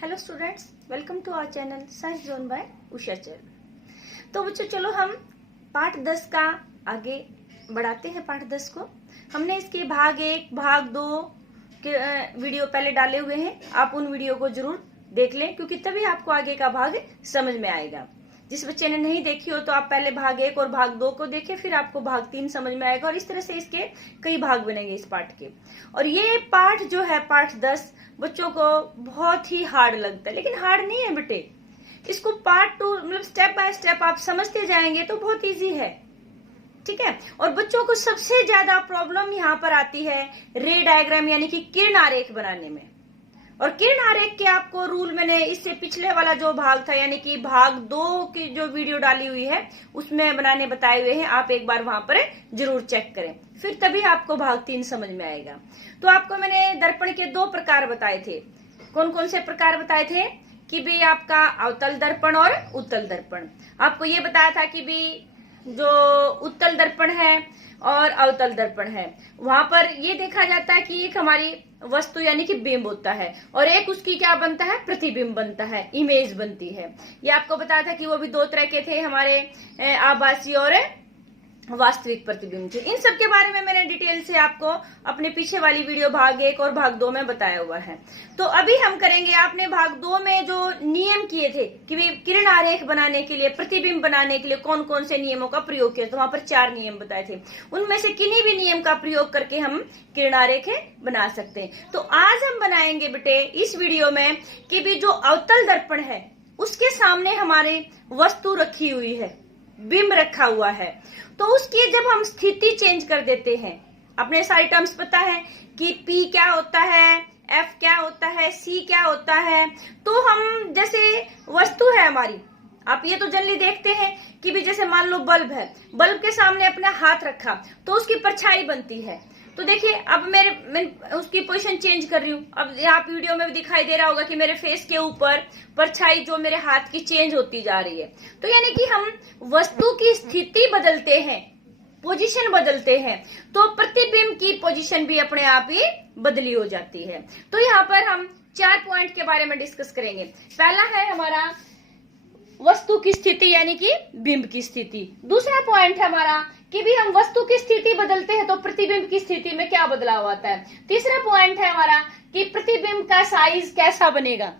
Hello students, welcome to our channel science zone by Usha Charan. तो बच्चों चलो हम पाठ 10 का आगे बढ़ाते हैं। पाठ 10 को हमने इसके भाग 1 भाग 2 के वीडियो पहले डाले हुए हैं। आप उन वीडियो को जरूर देख लें क्योंकि तभी आपको आगे का भाग समझ में आएगा। जिस बच्चे ने नहीं देखी हो तो आप पहले भाग 1 और भाग 2 को देखें, फिर आपको भाग 3 समझ में आएगा और इस तरह से इसके कई भाग बनेंगे इस पाठ के। और ये पाठ जो है पाठ 10 बच्चों को बहुत ही हार्ड लगता है, लेकिन हार्ड नहीं है बेटे। इसको पार्ट 2 मतलब स्टेप बाय स्टेप आप समझते जाएंगे तो बहुत इजी है, ठीक है। और बच्चों को सबसे ज्यादा प्रॉब्लम यहाँ पर आती है रे डायग्राम यानी कि किरण आरेख बनाने में। और किरण आरेख के आपको रूल मैंने इससे पिछले वाला जो भाग था यानी कि भाग 2 की जो वीडियो डाली हुई है उसमें बनाने बताए हुए हैं। आप एक बार वहां पर जरूर चेक करें, फिर तभी आपको भाग 3 समझ में आएगा। तो आपको मैंने दर्पण के 2 प्रकार बताए थे। कौन कौन से प्रकार बताए थे कि भी आपका अवतल दर्पण और उत्तल दर्पण। आपको ये बताया था कि भी जो उत्तल दर्पण है और अवतल दर्पण है वहां पर ये देखा जाता है कि एक हमारी वस्तु यानी कि बिंब होता है और एक उसकी क्या बनता है, प्रतिबिंब बनता है, इमेज बनती है। ये आपको बताया था कि वो भी 2 तरह के थे हमारे आभासी और वास्तविक प्रतिबिंब थे। इन सब के बारे में मैंने डिटेल से आपको अपने पीछे वाली वीडियो भाग 1 और भाग 2 में बताया हुआ है। तो अभी हम करेंगे, आपने भाग 2 में जो नियम किए थे कि किरण आरेख बनाने के लिए, प्रतिबिंब बनाने के लिए कौन कौन से नियमों का प्रयोग किया, तो वहां पर 4 नियम बताए थे। उनमें से किन्हीं भी नियम का प्रयोग करके हम किरण आरेखें बना सकते हैं। तो आज हम बनाएंगे बेटे इस वीडियो में कि भी जो अवतल दर्पण है उसके सामने हमारे वस्तु रखी हुई है, बिंब रखा हुआ है, तो उसकी जब हम स्थिति चेंज कर देते हैं, अपने सारे टर्म्स पता है कि P क्या होता है, F क्या होता है, C क्या होता है। तो हम जैसे वस्तु है हमारी, आप ये तो जनरली देखते हैं कि भी जैसे मान लो बल्ब है, बल्ब के सामने अपना हाथ रखा तो उसकी परछाई बनती है। तो देखिए अब मैं उसकी पोजीशन चेंज कर रही हूँ। अब आप वीडियो में भी दिखाई दे रहा होगा कि मेरे फेस के ऊपर परछाई जो मेरे हाथ की चेंज होती जा रही है। तो यानी कि हम वस्तु की स्थिति बदलते हैं, पोजीशन बदलते हैं, तो प्रतिबिंब की पोजीशन भी अपने आप ही बदली हो जाती है। तो यहाँ पर हम 4 पॉइंट के बारे में डिस्कस करेंगे। पहला है हमारा वस्तु की स्थिति यानी कि बिंब की स्थिति। दूसरा पॉइंट है हमारा कि भी हम वस्तु की स्थिति बदलते हैं तो प्रतिबिंब की स्थिति में क्या बदलाव आता है। तीसरा पॉइंट है हमारा कि प्रतिबिंब का साइज कैसा बनेगा।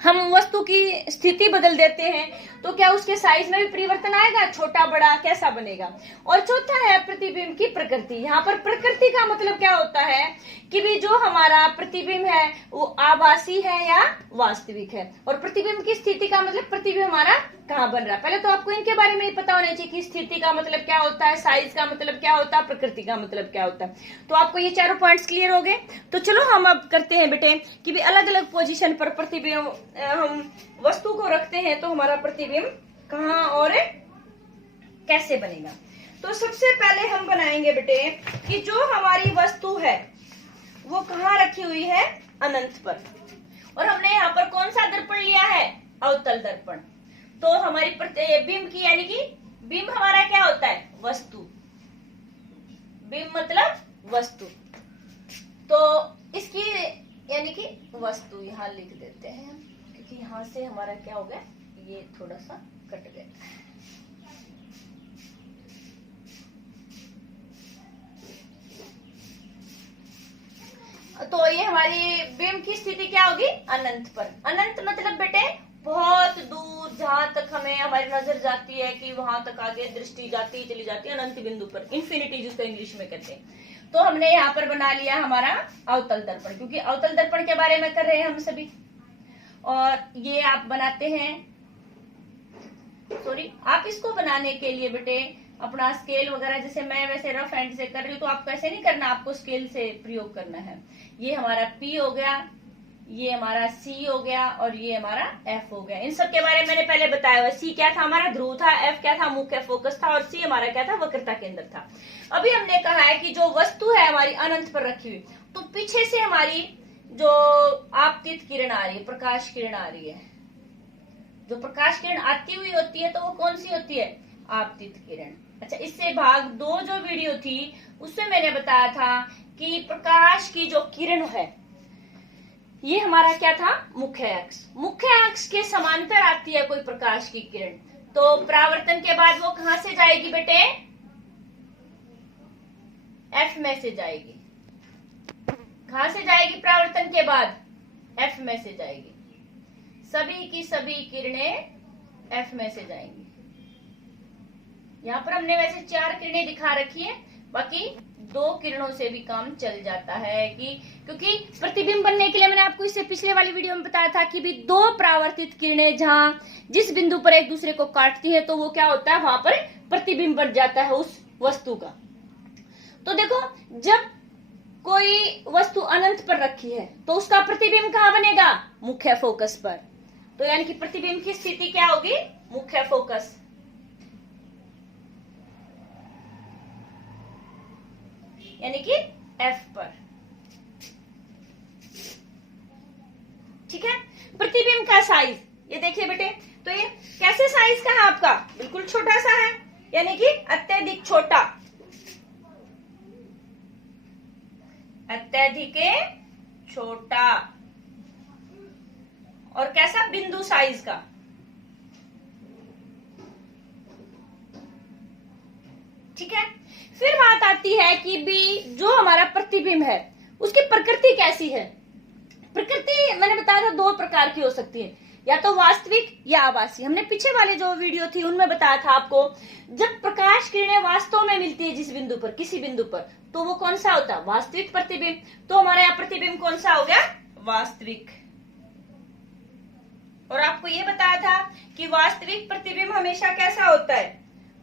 हम वस्तु की स्थिति बदल देते हैं तो क्या उसके साइज में भी परिवर्तन आएगा, छोटा बड़ा कैसा बनेगा। और चौथा है प्रतिबिंब की प्रकृति। यहाँ पर प्रकृति का मतलब क्या होता है कि भी जो हमारा प्रतिबिंब है वो आभासी है या वास्तविक है। और प्रतिबिंब की स्थिति का मतलब प्रतिबिंब हमारा कहाँ बन रहा है। पहले तो आपको इनके बारे में ही पता होना चाहिए कि स्थिति का मतलब क्या होता है, साइज का मतलब क्या होता है, प्रकृति का मतलब क्या होता है। तो आपको ये चारों पॉइंट्स क्लियर हो गए। तो चलो हम अब करते हैं बेटे कि भी अलग अलग पोजीशन पर प्रतिबिंब हम वस्तु को रखते हैं तो हमारा प्रतिबिंब कहाँ और कैसे बनेगा। तो सबसे पहले हम बनाएंगे बेटे कि जो हमारी वस्तु है वो कहाँ रखी हुई है, अनंत पर। और हमने यहाँ पर कौन सा दर्पण लिया है, अवतल दर्पण। तो हमारी बिंब की यानी कि बिंब हमारा क्या होता है, वस्तु। बिंब मतलब वस्तु। तो इसकी यानी कि वस्तु यहाँ लिख देते हैं क्योंकि यहाँ से हमारा क्या हो गया, ये थोड़ा सा कट गया। तो ये हमारी बिंब की स्थिति क्या होगी, अनंत पर। अनंत मतलब बेटे बहुत दूर, जहां तक हमें हमारी नजर जाती है कि वहां तक आगे दृष्टि जाती चली जाती है, अनंत बिंदु पर, इन्फिनिटी जिसको इंग्लिश में कहते हैं। तो हमने यहाँ पर बना लिया हमारा अवतल दर्पण, क्योंकि अवतल दर्पण के बारे में कर रहे हैं हम सभी। और ये आप बनाते हैं, सॉरी, आप इसको बनाने के लिए बेटे अपना स्केल वगैरह, जैसे मैं वैसे रफ हैंड से कर रही हूँ तो आपको ऐसे नहीं करना, आपको स्केल से प्रयोग करना है। ये हमारा P हो गया, ये हमारा C हो गया और ये हमारा F हो गया। इन सब के बारे में मैंने पहले बताया हुआ। C क्या था, हमारा ध्रुव था, F क्या था, मुख्य फोकस था, और C हमारा क्या था, वक्रता केंद्र था। अभी हमने कहा है कि जो वस्तु है हमारी अनंत पर रखी हुई, तो पीछे से हमारी जो आपतित किरण आ रही है, प्रकाश किरण आ रही है, जो प्रकाश किरण आती हुई होती है तो वो कौन सी होती है, आपतित किरण। अच्छा, इससे भाग 2 जो वीडियो थी उसमें मैंने बताया था कि प्रकाश की जो किरण है ये हमारा क्या था, मुख्य अक्ष। मुख्य अक्ष के समांतर आती है कोई प्रकाश की किरण, तो परावर्तन के बाद वो कहां से जाएगी बेटे, एफ में से जाएगी। कहां से जाएगी परावर्तन के बाद, एफ में से जाएगी। सभी की सभी किरणें एफ में से जाएंगी। यहाँ पर हमने वैसे 4 किरणें दिखा रखी है, बाकी 2 किरणों से भी काम चल जाता है कि क्योंकि प्रतिबिंब बनने के लिए मैंने आपको इससे पिछले वाली वीडियो में बताया था कि भी 2 परावर्तित किरणें जहां जिस बिंदु पर एक दूसरे को काटती है तो वो क्या होता है, वहां पर प्रतिबिंब बन जाता है उस वस्तु का। तो देखो, जब कोई वस्तु अनंत पर रखी है तो उसका प्रतिबिंब कहां बनेगा, मुख्य फोकस पर। तो यानी कि प्रतिबिंब की स्थिति क्या होगी, मुख्य फोकस। यानी कि एफ पर। ठीक है। प्रतिबिंब का साइज ये देखिए बेटे, तो ये कैसे साइज का है आपका, बिल्कुल छोटा सा है, यानी कि अत्यधिक छोटा, अत्यधिक छोटा। और कैसा, बिंदु साइज का। ठीक है। फिर बात आती है कि भी जो हमारा प्रतिबिंब है उसकी प्रकृति कैसी है। प्रकृति मैंने बताया था 2 प्रकार की हो सकती है, या तो वास्तविक या आभासी। हमने पीछे वाले जो वीडियो थी उनमें बताया था आपको, जब प्रकाश किरणें वास्तव में मिलती है जिस बिंदु पर, किसी बिंदु पर, तो वो कौन सा होता है, वास्तविक प्रतिबिंब। तो हमारे यहाँ प्रतिबिंब कौन सा हो गया, वास्तविक। और आपको ये बताया था कि वास्तविक प्रतिबिंब हमेशा कैसा होता है,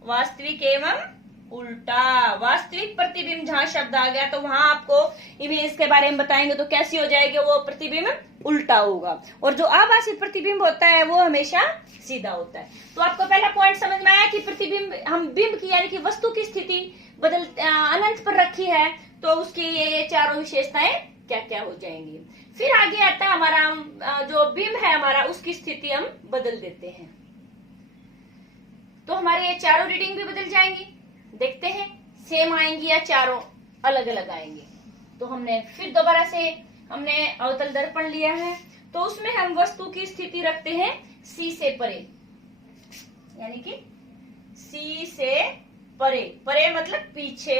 वास्तविक एवं उल्टा। वास्तविक प्रतिबिंब जहां शब्द आ गया तो वहां आपको इमेज के बारे में बताएंगे तो कैसी हो जाएगी, वो प्रतिबिंब उल्टा होगा। और जो आभासी प्रतिबिंब होता है वो हमेशा सीधा होता है। तो आपको पहला पॉइंट समझ में आया कि प्रतिबिंब, हम बिंब की यानी कि वस्तु की स्थिति बदल अनंत पर रखी है तो उसकी ये 4 विशेषताएं क्या क्या हो जाएंगी। फिर आगे आता है हमारा जो बिंब है हमारा, उसकी स्थिति हम बदल देते हैं तो हमारे ये 4 रीडिंग भी बदल जाएंगी। देखते हैं सेम आएंगी या चारों अलग अलग आएंगी। तो हमने फिर दोबारा से हमने अवतल दर्पण लिया है, तो उसमें हम वस्तु की स्थिति रखते हैं सी से परे, यानी कि सी से परे। परे मतलब पीछे।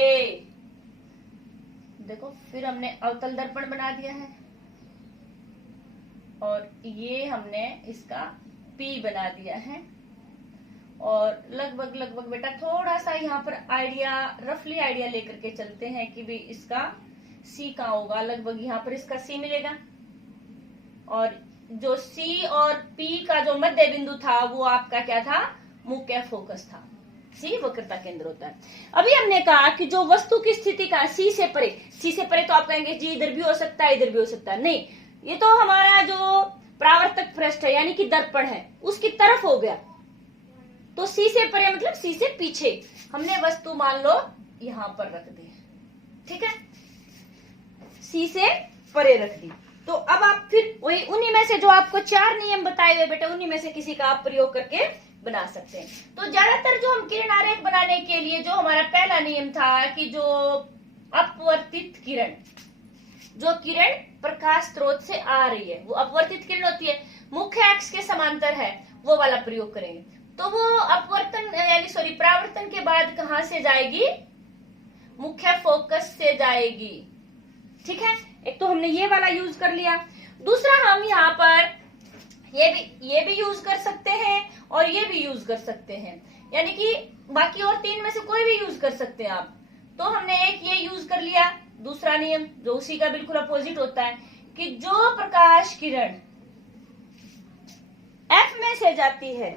देखो, फिर हमने अवतल दर्पण बना दिया है और ये हमने इसका पी बना दिया है। और लगभग लगभग बेटा थोड़ा सा यहाँ पर आइडिया, रफली आइडिया लेकर के चलते हैं कि भी इसका सी कहाँ होगा। लगभग यहाँ पर इसका सी मिलेगा और जो सी और पी का जो मध्य बिंदु था वो आपका क्या था, मुख्य फोकस था। सी वक्रता केंद्र होता है। अभी हमने कहा कि जो वस्तु की स्थिति का सी से परे, सी से परे तो आप कहेंगे जी इधर भी हो सकता है, इधर भी हो सकता है। नहीं, ये तो हमारा जो परावर्तक पृष्ठ है यानी कि दर्पण है उसकी तरफ हो गया। तो सी से परे मतलब सी से पीछे हमने वस्तु मान लो यहां पर रख दी। ठीक है, सी से परे रख दी। तो अब आप फिर वही उन्हीं में से जो आपको 4 नियम बताए हुए बेटे, उन्हीं में से किसी का आप प्रयोग करके बना सकते हैं। तो ज्यादातर जो हम किरण आरेख बनाने के लिए जो हमारा पहला नियम था कि जो अपवर्तित किरण, जो किरण प्रकाश स्रोत से आ रही है वो अपवर्तित किरण होती है, मुख्य अक्ष के समांतर है, वो वाला प्रयोग करेंगे। तो वो अपवर्तन यानी परावर्तन के बाद कहां से जाएगी, मुख्य फोकस से जाएगी। ठीक है, एक तो हमने ये वाला यूज कर लिया। दूसरा हम यहाँ पर ये भी यूज कर सकते हैं और ये भी यूज कर सकते हैं, यानी कि बाकी और 3 में से कोई भी यूज कर सकते हैं आप। तो हमने एक ये यूज कर लिया, दूसरा नियम जो उसी का बिल्कुल अपोजिट होता है कि जो प्रकाश किरण एफ में से जाती है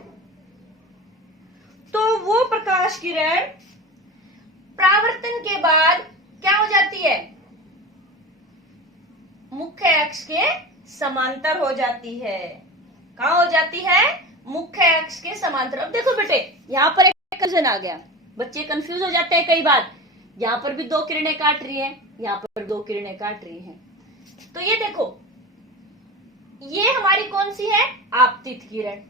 तो वो प्रकाश किरण परावर्तन के बाद क्या हो जाती है, मुख्य अक्ष के समांतर हो जाती है। कहां हो जाती है, मुख्य अक्ष के समांतर। अब देखो बेटे, यहाँ पर एक कंफ्यूजन आ गया, बच्चे कंफ्यूज हो जाते हैं कई बार। यहाँ पर भी 2 किरणें काट रही हैं, यहाँ पर 2 किरणें काट रही हैं। तो ये देखो, ये हमारी कौन सी है, आपतित किरण,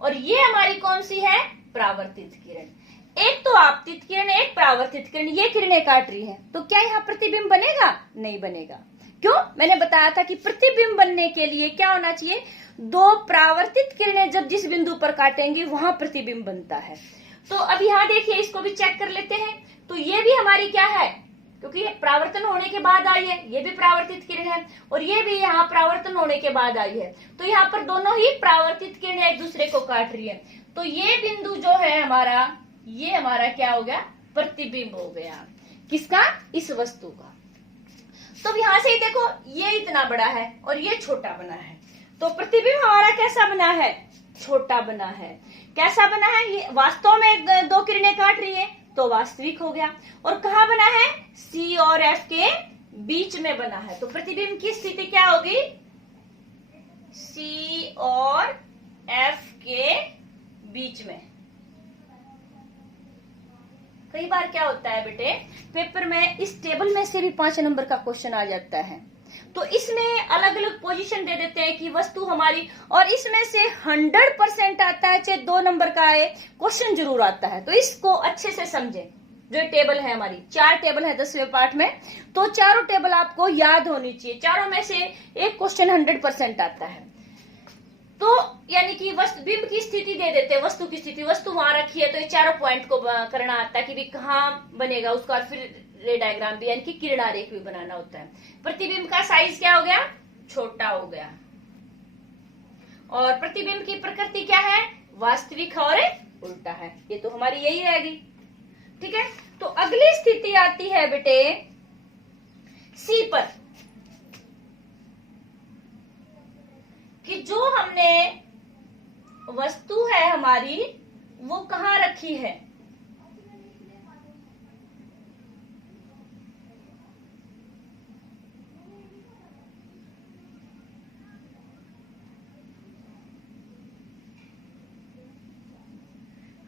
और ये हमारी कौन सी है, परावर्तित किरण। एक तो आपतित किरण, एक परावर्तित किरण, ये किरणें काट रही हैं, तो क्या यहाँ प्रतिबिंब बनेगा, नहीं बनेगा। क्यों? मैंने बताया था कि प्रतिबिंब बनने के लिए क्या होना चाहिए, दो परावर्तित किरणें जब जिस बिंदु पर काटेंगी वहां प्रतिबिंब बनता है। तो अब यहाँ देखिए, इसको भी चेक कर लेते हैं। तो ये भी हमारी क्या है, क्योंकि ये परावर्तन होने के बाद आई है, ये भी परावर्तित किरण है, और ये भी यहाँ परावर्तन होने के बाद आई है। तो यहाँ पर दोनों ही परावर्तित किरणें एक दूसरे को काट रही है। तो ये बिंदु जो है हमारा, ये हमारा क्या हो गया, प्रतिबिंब हो गया। किसका? इस वस्तु का। तो यहां से ही देखो, ये इतना बड़ा है और ये छोटा बना है, तो प्रतिबिंब हमारा कैसा बना है, छोटा बना है। कैसा बना है, ये वास्तव में दो किरणें काट रही है तो वास्तविक हो गया। और कहाँ बना है, C और F के बीच में बना है। तो प्रतिबिंब की स्थिति क्या होगी, C और F के बीच में। कई बार क्या होता है बेटे, पेपर में इस टेबल में से भी 5 नंबर का क्वेश्चन आ जाता है, तो इसमें अलग अलग पोजीशन दे देते हैं कि वस्तु हमारी, और इसमें से 100% आता है, चाहे 2 नंबर का आए, क्वेश्चन जरूर आता है। तो इसको अच्छे से समझे। जो टेबल है हमारी, 4 टेबल है 10वें पार्ट में, तो चारों टेबल आपको याद होनी चाहिए। चारों में से एक क्वेश्चन 100% आता है। तो यानी कि बिंब की स्थिति दे देते हैं, वस्तु की स्थिति, वस्तु वहां रखी है, तो ये चारों पॉइंट को करना आता है कि भी कहाँ बनेगा उसका, फिर रे डायग्राम भी यानी कि किरण आरेख भी बनाना होता है। प्रतिबिंब का साइज क्या हो गया, छोटा हो गया। और प्रतिबिंब की प्रकृति क्या है, वास्तविक और उल्टा है। ये तो हमारी यही रहेगी, ठीक है। तो अगली स्थिति आती है बेटे C पर, कि जो हमने वस्तु है हमारी वो कहाँ रखी है,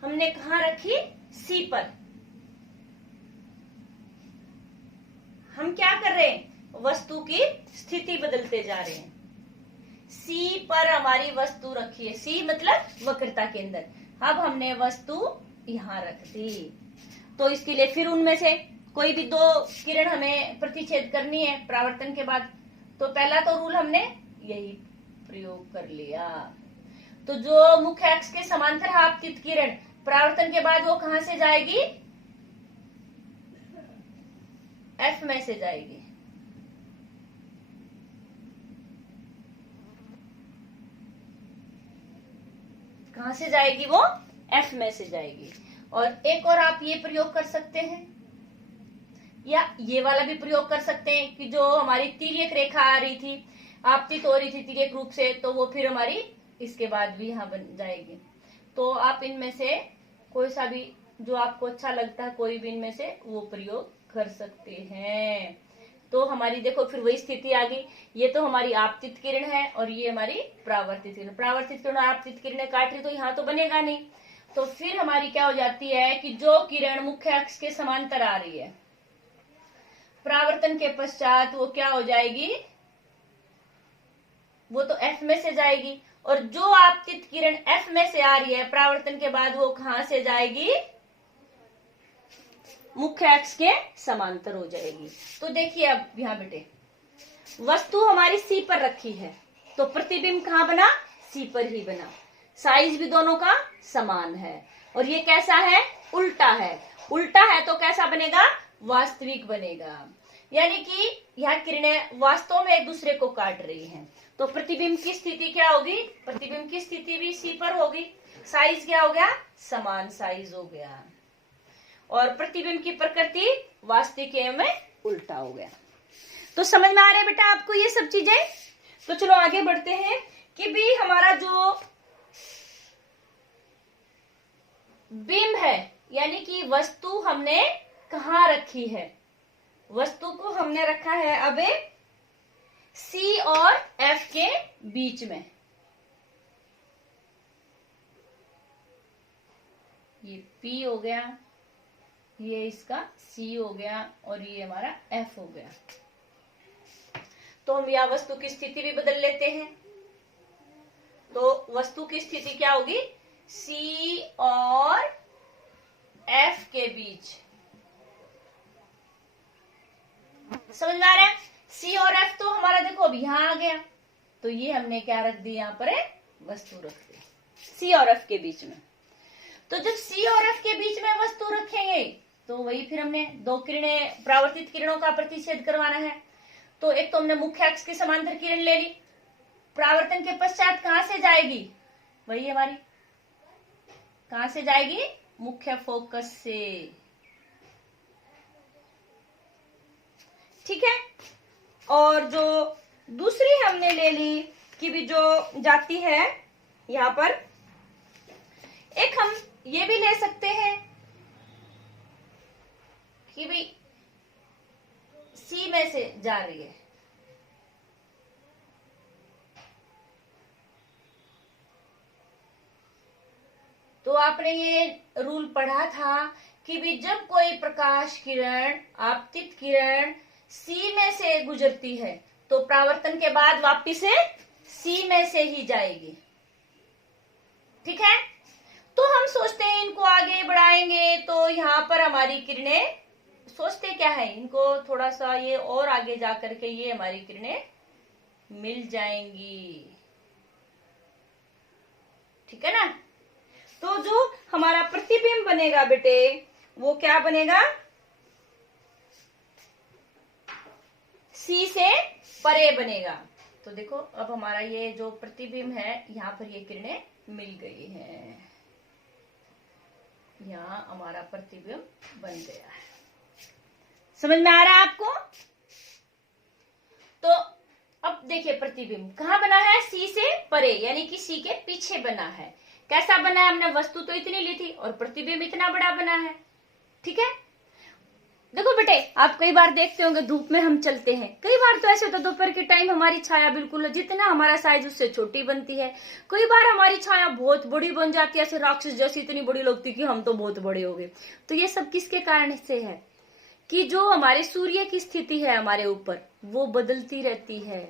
हमने कहाँ रखी, C पर। हम क्या कर रहे हैं, वस्तु की स्थिति बदलते जा रहे हैं। C पर हमारी वस्तु रखी है, C मतलब वक्रता के अंदर। अब हमने वस्तु यहां रख दी, तो इसके लिए फिर उनमें से कोई भी 2 किरण हमें प्रतिच्छेद करनी है परावर्तन के बाद। तो पहला तो रूल हमने यही प्रयोग कर लिया। तो जो मुख्य अक्ष के समांतर आपतित किरण परावर्तन के बाद वो कहां से जाएगी, F में से जाएगी। कहां से जाएगी वो, F में से जाएगी। और एक और आप ये प्रयोग कर सकते हैं, या ये वाला भी प्रयोग कर सकते हैं कि जो हमारी तिर्यक रेखा आ रही थी, आपतित हो रही थी तिर्यक रूप से, तो वो फिर हमारी इसके बाद भी यहाँ बन जाएगी। तो आप इनमें से कोई सा भी जो आपको अच्छा लगता है, कोई भी इनमें से वो प्रयोग कर सकते हैं। तो हमारी देखो फिर वही स्थिति आ गई। ये तो हमारी आपतित किरण है और ये हमारी परावर्तित किरण। परावर्तित किरण और आपतित किरणें काट रही तो यहाँ तो बनेगा नहीं। तो फिर हमारी क्या हो जाती है कि जो किरण मुख्य अक्ष के समांतर आ रही है, परावर्तन के पश्चात वो क्या हो जाएगी, वो तो F में से जाएगी। और जो आपतित किरण F में से आ रही है परावर्तन के बाद, वो कहां से जाएगी, मुख्य अक्ष के समांतर हो जाएगी। तो देखिए अब यहाँ बेटे, वस्तु हमारी C पर रखी है, तो प्रतिबिंब कहाँ बना, C पर ही बना। साइज भी दोनों का समान है। और ये कैसा है, उल्टा है। उल्टा है तो कैसा बनेगा, वास्तविक बनेगा। यानी कि यह किरणें वास्तव में एक दूसरे को काट रही हैं। तो प्रतिबिंब की स्थिति क्या होगी, प्रतिबिंब की स्थिति भी C पर होगी। साइज क्या हो गया, समान साइज हो गया। और प्रतिबिंब की प्रकृति वास्तविक में उल्टा हो गया। तो समझ में आ रहा है बेटा आपको ये सब चीजें। तो चलो आगे बढ़ते हैं कि भी हमारा जो बिंब है, यानी कि वस्तु हमने कहाँ रखी है, वस्तु को हमने रखा है अब C और F के बीच में। ये P हो गया, ये इसका C हो गया और ये हमारा F हो गया। तो हम यह वस्तु की स्थिति भी बदल लेते हैं। तो वस्तु की स्थिति क्या होगी, C और F के बीच। समझ में आ रहा है, सी और एफ तो हमारा देखो अब यहाँ आ गया, तो ये हमने क्या रख दी, यहाँ पर वस्तु रख दी सी और एफ के बीच में। तो जब सी और एफ के बीच में वस्तु रखेंगे तो वही फिर हमने दो किरणें, परावर्तित किरणों का प्रतिच्छेद करवाना है। तो एक तो हमने मुख्य अक्ष की समांतर किरण ले ली, परावर्तन के पश्चात कहां से जाएगी, वही हमारी कहां से जाएगी, मुख्य फोकस से। ठीक है। और जो दूसरी हमने ले ली कि भी जो जाती है यहां पर, एक हम ये भी ले सकते हैं कि भाई सी में से जा रही है, तो आपने ये रूल पढ़ा था कि भी जब कोई प्रकाश किरण, आपतित किरण सी में से गुजरती है तो परावर्तन के बाद वापिस से सी में से ही जाएगी। ठीक है। तो हम सोचते हैं इनको आगे बढ़ाएंगे, तो यहाँ पर हमारी किरणें, सोचते क्या है, इनको थोड़ा सा ये और आगे जा करके ये हमारी किरणें मिल जाएंगी। ठीक है ना। तो जो हमारा प्रतिबिंब बनेगा बेटे, वो क्या बनेगा, सी से परे बनेगा। तो देखो अब हमारा ये जो प्रतिबिंब है, यहाँ पर ये किरणें मिल गई हैं, यहाँ हमारा प्रतिबिंब बन गया है। समझ में आ रहा है आपको। तो अब देखिए प्रतिबिंब कहाँ बना है, सी से परे, यानी कि सी के पीछे बना है। कैसा बना है, हमने वस्तु तो इतनी ली थी और प्रतिबिंब इतना बड़ा बना है। ठीक है। देखो बेटे, आप कई बार देखते होंगे धूप में हम चलते हैं, कई बार तो ऐसे होता है दोपहर के टाइम हमारी छाया बिल्कुल जितना हमारा साइज उससे छोटी बनती है, कई बार हमारी छाया बहुत बड़ी बन जाती है, ऐसे राक्षस जैसी इतनी बड़ी लगती कि हम तो बहुत बड़े हो गए। तो ये सब किसके कारण से है कि जो हमारे सूर्य की स्थिति है हमारे ऊपर वो बदलती रहती है।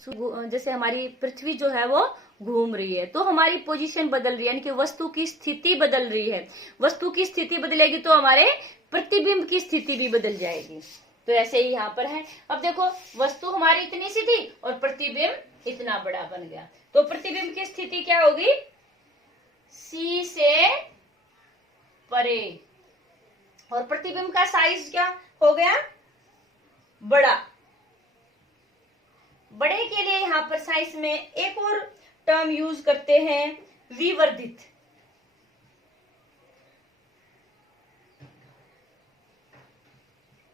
जैसे हमारी पृथ्वी जो है वो घूम रही है तो हमारी पोजीशन बदल रही है, यानी कि वस्तु की स्थिति बदल रही है। वस्तु की स्थिति बदलेगी तो हमारे प्रतिबिंब की स्थिति भी बदल जाएगी। तो ऐसे ही यहाँ पर है। अब देखो वस्तु हमारी इतनी सी थी और प्रतिबिंब इतना बड़ा बन गया, तो प्रतिबिंब की स्थिति क्या होगी, सी से परे, और प्रतिबिंब का साइज क्या हो गया, बड़ा। बड़े के लिए यहाँ पर साइज में एक और टर्म यूज करते हैं, विवर्धित।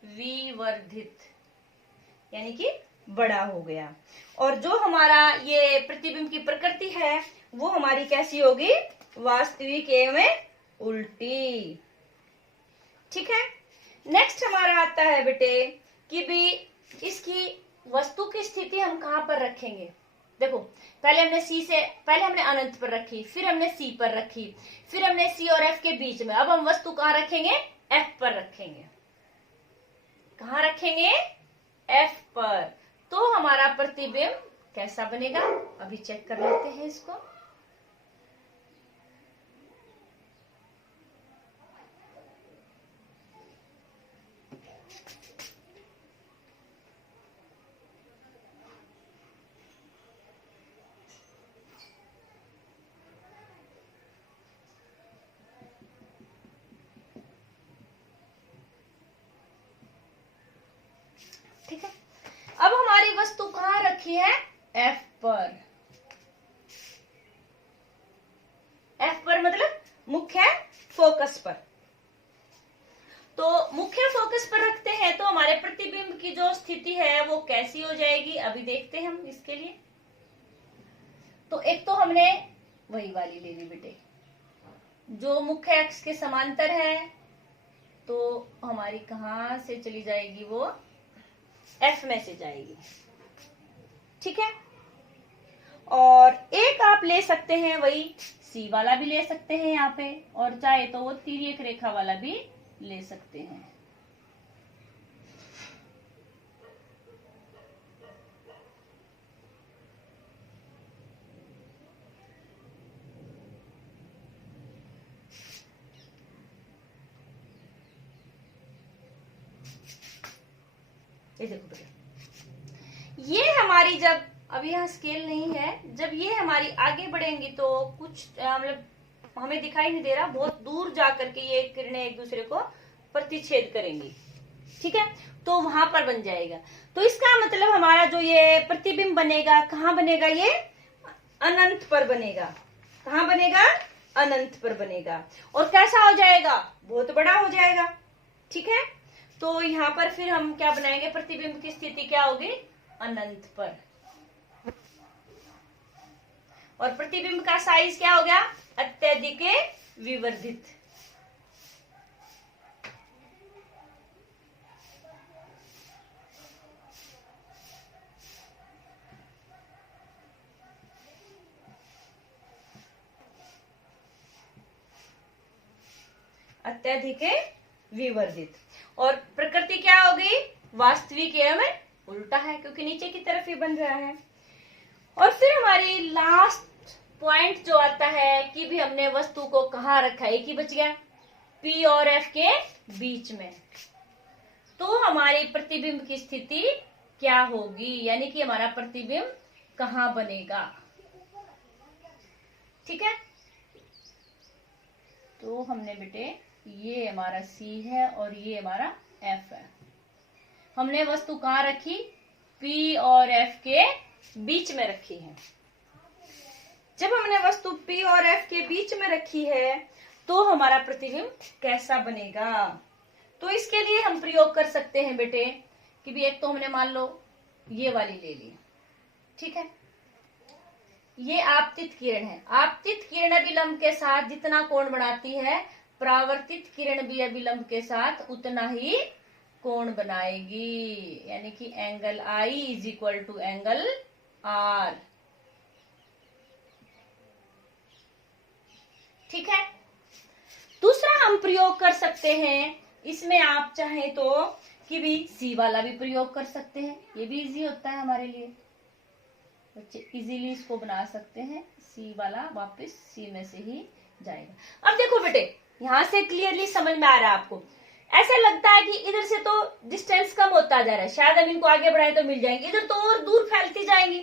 विवर्धित यानी कि बड़ा हो गया। और जो हमारा ये प्रतिबिंब की प्रकृति है वो हमारी कैसी होगी, वास्तविक एवं उल्टी। ठीक है। नेक्स्ट हमारा आता है बेटे कि भी इसकी वस्तु की स्थिति हम कहां पर रखेंगे। देखो पहले हमने अनंत पर रखी, फिर हमने सी पर रखी, फिर हमने सी और एफ के बीच में, अब हम वस्तु कहां रखेंगे, एफ पर रखेंगे। कहां रखेंगे, एफ पर। तो हमारा प्रतिबिंब कैसा बनेगा, अभी चेक कर लेते हैं इसको। ठीक है। अब हमारी वस्तु कहां रखी है, एफ पर। एफ पर मतलब मुख्य फोकस पर। तो मुख्य फोकस पर रखते हैं तो हमारे प्रतिबिंब की जो स्थिति है वो कैसी हो जाएगी, अभी देखते हैं हम इसके लिए। तो एक तो हमने वही वाली ले ली बेटे जो मुख्य अक्ष के समांतर है, तो हमारी कहां से चली जाएगी, वो एफ में से जाएगी। ठीक है। और एक आप ले सकते हैं वही सी वाला भी ले सकते हैं यहाँ पे, और चाहे तो वो तिर्यक रेखा वाला भी ले सकते हैं। ये देखो बेटा, हमारी जब अभी यहाँ स्केल नहीं है, जब ये हमारी आगे बढ़ेंगी तो कुछ मतलब हमें दिखाई नहीं दे रहा, बहुत दूर जाकर के ये किरणें एक दूसरे को प्रतिच्छेद करेंगी, ठीक है, तो वहां पर बन जाएगा। तो इसका मतलब हमारा जो ये प्रतिबिंब बनेगा, कहाँ बनेगा, ये अनंत पर बनेगा। कहाँ बनेगा, अनंत पर बनेगा। और कैसा हो जाएगा, बहुत बड़ा हो जाएगा, ठीक है। तो यहाँ पर फिर हम क्या बनाएंगे, प्रतिबिंब की स्थिति क्या होगी, अनंत पर। और प्रतिबिंब का साइज क्या हो गया, अत्यधिक विवर्धित। अत्यधिक विवर्धित। और प्रकृति क्या हो गई, वास्तविक एवं उल्टा है, क्योंकि नीचे की तरफ ही बन रहा है। और फिर हमारी लास्ट पॉइंट जो आता है कि भी हमने वस्तु को कहाँ रखा है, एक ही बच गया, P और F के बीच में। तो हमारी प्रतिबिंब की स्थिति क्या होगी, यानी कि हमारा प्रतिबिंब कहाँ बनेगा, ठीक है। तो हमने बेटे ये हमारा C है और ये हमारा F है। हमने वस्तु कहाँ रखी, P और F के बीच में रखी है। जब हमने वस्तु P और F के बीच में रखी है तो हमारा प्रतिबिंब कैसा बनेगा। तो इसके लिए हम प्रयोग कर सकते हैं बेटे कि भी एक तो हमने मान लो ये वाली ले ली, ठीक है, ये आपतित किरण है। आपतित किरण अभिलंब के साथ जितना कोण बनाती है, परावर्तित किरण भी अभिलंब के साथ उतना ही कोण बनाएगी, यानी कि angle I is equal to angle R, ठीक है। दूसरा हम प्रयोग कर सकते हैं, इसमें आप चाहें तो कि भी C वाला भी प्रयोग कर सकते हैं, ये भी इजी होता है हमारे लिए, बच्चे इजीली इसको बना सकते हैं। C वाला वापस C में से ही जाएगा। अब देखो बेटे, यहां से क्लियरली समझ में आ रहा है आपको, ऐसा लगता है कि इधर से तो डिस्टेंस कम होता जा रहा है, शायद हम इनको आगे बढ़ाए तो मिल जाएंगे, इधर तो और दूर फैलती जाएंगी।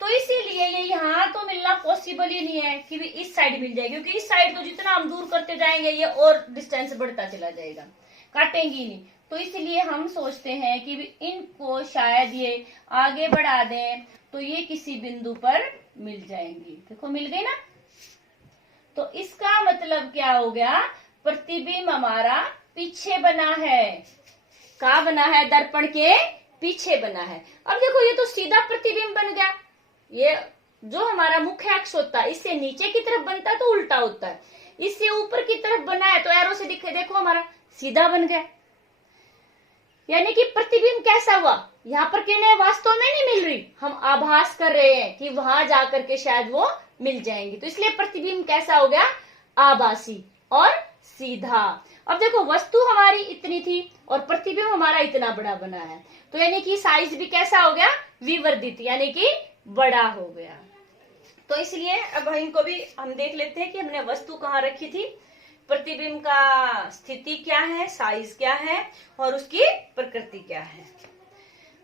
तो इसीलिए ये यहाँ तो मिलना पॉसिबल ही नहीं है कि भी इस साइड मिल जाएगी, क्योंकि इस साइड तो जितना हम दूर करते जाएंगे ये और डिस्टेंस बढ़ता चला जाएगा, काटेंगी नहीं। तो इसलिए हम सोचते हैं कि भी इनको शायद ये आगे बढ़ा दें तो ये किसी बिंदु पर मिल जाएंगी। देखो मिल गई ना। तो इसका मतलब क्या हो गया, प्रतिबिंब हमारा पीछे बना है। कहाँ बना है, दर्पण के पीछे बना है। अब देखो ये तो सीधा प्रतिबिंब बन गया, ये जो हमारा मुख्य अक्ष होता है इससे नीचे की तरफ बनता है तो उल्टा होता है, इससे ऊपर की तरफ बना है तो एरो से दिखे, देखो हमारा सीधा बन गया। यानी कि प्रतिबिंब कैसा हुआ, यहाँ पर किरणें वास्तव में नहीं मिल रही, हम आभास कर रहे हैं कि वहां जाकर के शायद वो मिल जाएंगी, तो इसलिए प्रतिबिंब कैसा हो गया, आभासी और सीधा। अब देखो वस्तु हमारी इतनी थी और प्रतिबिंब हमारा इतना बड़ा बना है, तो यानी कि साइज भी कैसा हो गया, विवर्धित, यानी कि बड़ा हो गया। तो इसलिए अब इनको भी हम देख लेते हैं कि हमने वस्तु कहाँ रखी थी, प्रतिबिंब का स्थिति क्या है, साइज क्या है और उसकी प्रकृति क्या है।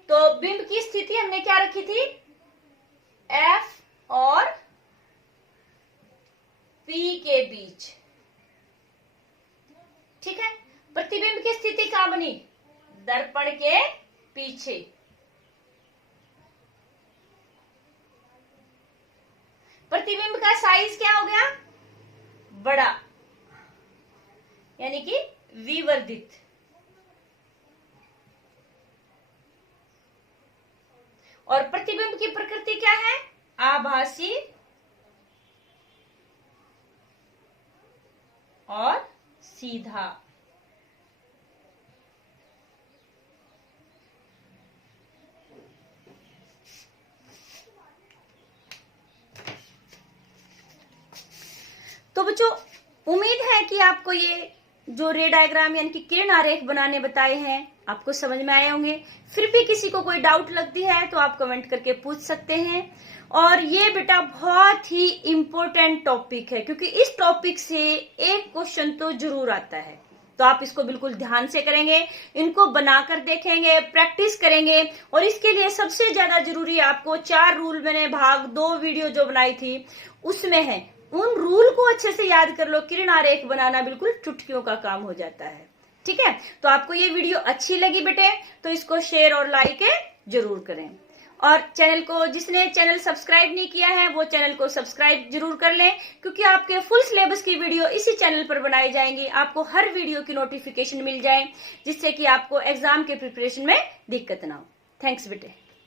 तो बिंब की स्थिति हमने क्या रखी थी, F और P के बीच, ठीक है। प्रतिबिंब की स्थिति कहाँ बनी, दर्पण के पीछे। प्रतिबिंब का साइज क्या हो गया, बड़ा, यानी कि विवर्धित। और प्रतिबिंब की प्रकृति क्या है, आभासी और सीधा। तो बच्चों उम्मीद है कि आपको ये जो रे डायग्राम यानी कि किरण आरेख बनाने बताए हैं आपको समझ में आए होंगे। फिर भी किसी को कोई डाउट लगती है तो आप कमेंट करके पूछ सकते हैं। और ये बेटा बहुत ही इम्पोर्टेंट टॉपिक है, क्योंकि इस टॉपिक से एक क्वेश्चन तो जरूर आता है। तो आप इसको बिल्कुल ध्यान से करेंगे, इनको बनाकर देखेंगे, प्रैक्टिस करेंगे। और इसके लिए सबसे ज्यादा जरूरी आपको 4 रूल मैंने भाग 2 वीडियो जो बनाई थी उसमें है, उन रूल को अच्छे से याद कर लो। किरण आरेख बनाना बिल्कुल चुटकियों का काम हो जाता है। ठीक है, तो आपको ये वीडियो अच्छी लगी बेटे तो इसको शेयर और लाइक जरूर करें। और चैनल को, जिसने चैनल सब्सक्राइब नहीं किया है वो चैनल को सब्सक्राइब जरूर कर लें, क्योंकि आपके फुल सिलेबस की वीडियो इसी चैनल पर बनाई जाएंगी। आपको हर वीडियो की नोटिफिकेशन मिल जाए, जिससे कि आपको एग्जाम के प्रिपरेशन में दिक्कत ना हो। थैंक्स बेटे।